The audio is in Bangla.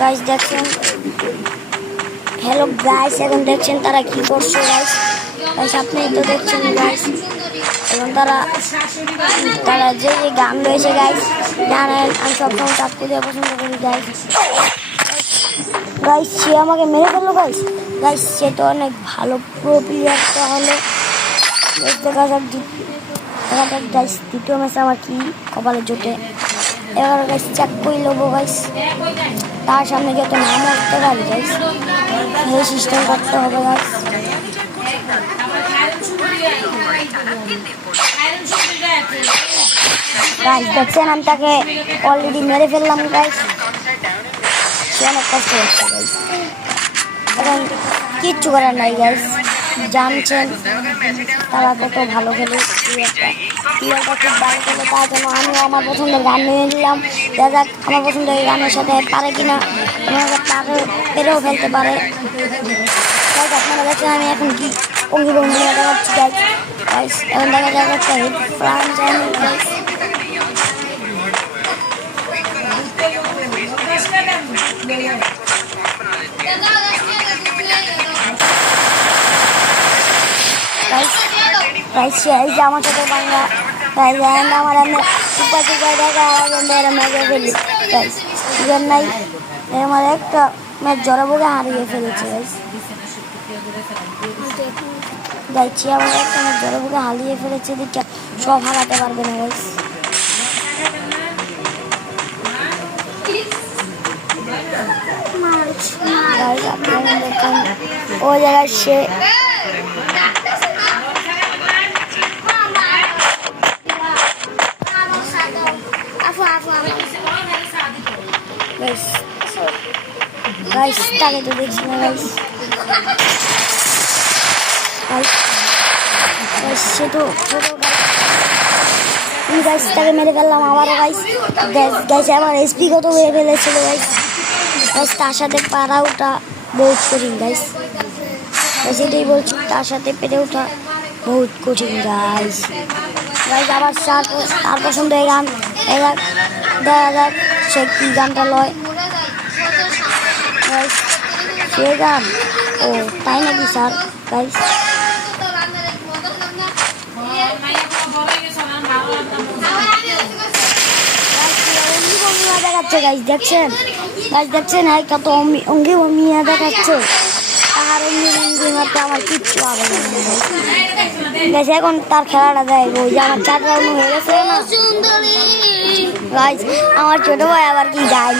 গাইস দেখছেন, হ্যালো গাইস, এখন দেখছেন তারা কি করছে গাইস। গাইস আপনি তো দেখছেন গাইস, এবং তারা যে যে গান রয়েছে গাইস, জানেন আমি সবসময় চাপকু দিয়ে পছন্দ করি গাইস। গাইস সে আমাকে মেরে ফেললো গাইস। গাইস সে তো অনেক ভালো প্রো প্লেয়ার তাহলে। দেখা যাক গাইস দ্বিতীয় ম্যাচে আমার কি কপালে জোটে। এবার গাইস চেক করে নেবো গাইস, তার সামনে যত নাম উঠতে পারি গাইস, এই সিস্টেম করতে হবে গাইস। গাইস দেখছেন আমি তাকে অলরেডি মেরে ফেললাম গাইস, সে অনেক কষ্ট হচ্ছে গাইস। এখন কিচ্ছু করার নাই গাইস, জানছেন তারা কত ভালো খেলে, প্লেয়ারটা খুব ভালো খেলে, তার জন্য আমিও আমার পছন্দের গান নিয়ে নিলাম। দেখা যাক আমার পছন্দের গানের সাথে পারে কিনা, পেরেও ফেলতে পারে। আপনারা দেখছেন আমি এখন কি অঙ্গি ভঙ্গি দেখাচ্ছি গাইস। এখন দেখা যাচ্ছে ফ্রান্স গাইস। এই যে আমার সাথে বাংলা আমার সুপার সুপার দেখা ম্যাচে ফেলি গাইস। নাই আমার একটা ম্যাচ জড়াবোকে হারিয়ে ফেলেছে গাইস। গাইছি আমার একটা ম্যাচ জড়াবোকে হারিয়ে ফেলেছে, দিকটা সব হারাতে পারবে না গাইস। গাইস আপনারা দেখুন ওই জায়গায় সে গাইস তাকে তো দেখছি না গাইস। সে তো গাইস তাকে মেরে ফেললাম আবারও গাইস। গাইস আমার এসপি কত হয়ে ফেলেছিল গাইস। গাইস তার সাথে পারা ওঠা বহুত কঠিন গাইস। এটাই বলছি, তার সাথে পেরে ওঠা বহুত কঠিন গাইস। গাইস আবার তার পছন্দের গান দেখা যাক সে কি গানটা লয় গাইস। সে গান ও তাই নাকি স্যার গাইস। দেখাচ্ছে গাইস, দেখছেন গাইস, দেখছেন এই কত অঙ্গি ভঙ্গিয়া দেখাচ্ছে। তাহার অঙ্গি ভঙ্গি মারতে আমার কিচ্ছু হবে না গাইস। এখন তার খেলাটা দেয় ওই যে আমার 4 রাউন্ড হয়ে গেছে না গাইস। আমার ছোট ভাই আবার কি গায়